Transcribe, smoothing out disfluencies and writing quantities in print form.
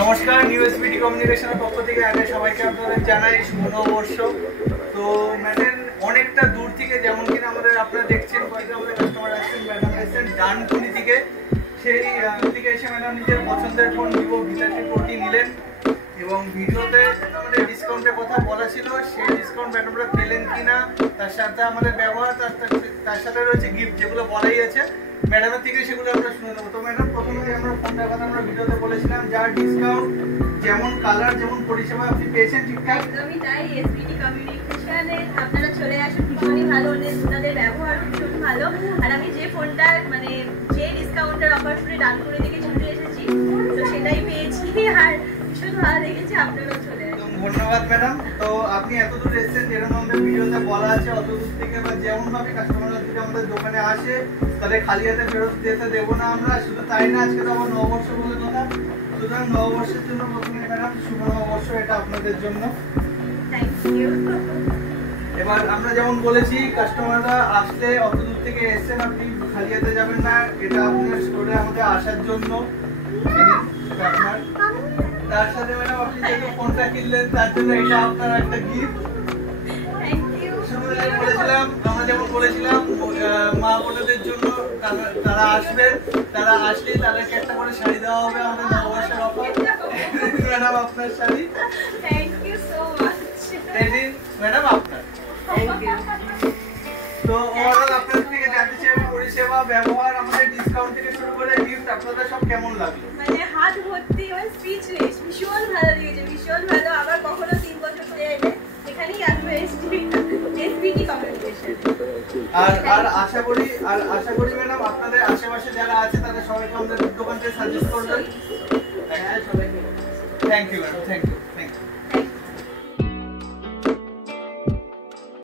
নমস্কার, new SBT কমিউনিকেশনের পক্ষ থেকে আগে সবাইকে আপনাদের জানাই শুভ নববর্ষ। তো ম্যাডাম অনেকটা দূর থেকে, যেমন কিনা আপনারা দেখছেন আমাদের কাস্টমার আসছেন, ম্যাডাম এসেছেন ডানকুনি থেকে। সেই থেকে এসে ম্যাডাম নিজের পছন্দের ফোন ভিভো V30 নিলেন এবং ভিডিওতে আমাদের ডিসকাউন্টের কথা বলা ছিল, সেই ডিসকাউন্ট ম্যাডামরা পেলেন কিনা, তার সাথে আমাদের ব্যবহার, তার সাথে রয়েছে গিফট, যেগুলো বলাই আছে ম্যাডামের থেকে, সেগুলো আমরা শুনে নেবো। তো ম্যাডাম প্রথমে আমরা ফোনটার কথা আমরা ভিডিওতে বলেছিলাম, যার ডিসকাউন্ট যেমন কালার যেমন পরিষেবা আপনি পেয়েছেন ঠিকঠাক। একদমই তাই। এসবিটি কমিউনিকেশনে আপনারা চলে আসুন, ভীষণই ভালো, ওনাদের ব্যবহার ভীষণ ভালো। আর আমি যে ফোনটা যে ডিসকাউন্টের অফার শুনে ডানকুনি থেকে ছুটে এসেছি, তো সেটাই পেয়েছি আর ভীষণ ভালো লেগেছে। আপনারাও চলে আসুন। ধন্যবাদ ম্যাডাম। তো আপনি এত দূর এসেছেন, যেরকম আমাদের ভিডিওতে বলা আছে, অত দূর থেকে বা যেমন ভাবে কাস্টমাররা যদি আমাদের দোকানে আসে তাদের খালি হাতে ফেরত যেতে দেবো না আমরা। শুধু তাই না, আজকে তো আমার নববর্ষ বলে কথা, সুতরাং নববর্ষের জন্য প্রথমে ম্যাডাম শুভ নববর্ষ, এটা আপনাদের জন্য। Thank you. এবার আমরা যেমন বলেছি, কাস্টমাররা আসলে অত দূর থেকে এসেছেন, আপনি খালি হাতে যাবেন না, এটা আপনার স্টোরে আমাদের আসার জন্য আপনার। তার সাথে ম্যাডাম আপনি যেহেতু ফোনটা কিনলেন, তার জন্য এটা আপনার একটা গিফট। আমরা যেমন বলেছিলাম মা বোনদের জন্য, তারা আসবেন, তারা আসলে তাদেরকে একটা করে শাড়ি দেওয়া হবে আমাদের নববর্ষের অফার। ম্যাডাম আপনার sari. Thank you so much. Madam আপনার। তো ওভারঅল আপনার থেকে জানতে চাই পরিষেবা, ব্যবহার, আমাদের ডিসকাউন্ট থেকে শুরু করে গিফট, আপনাদের সব কেমন লাগলো? হাত ভর্তি, স্পিচলেস, ভীষণ ভালো লেগেছে, ভীষণ ভালো। আবার কখনো 3 বছর পরে এলে এখানেই আসবে এসবিটি কমিউনিকেশন। আর আশা করি ম্যাডাম আপনাদের আশেপাশে যারা আছে তারা সবাইকে আমাদের দোকানকে সাজেস্ট করবেন। হ্যাঁ, সবাইকে। Thank you madam, thank you.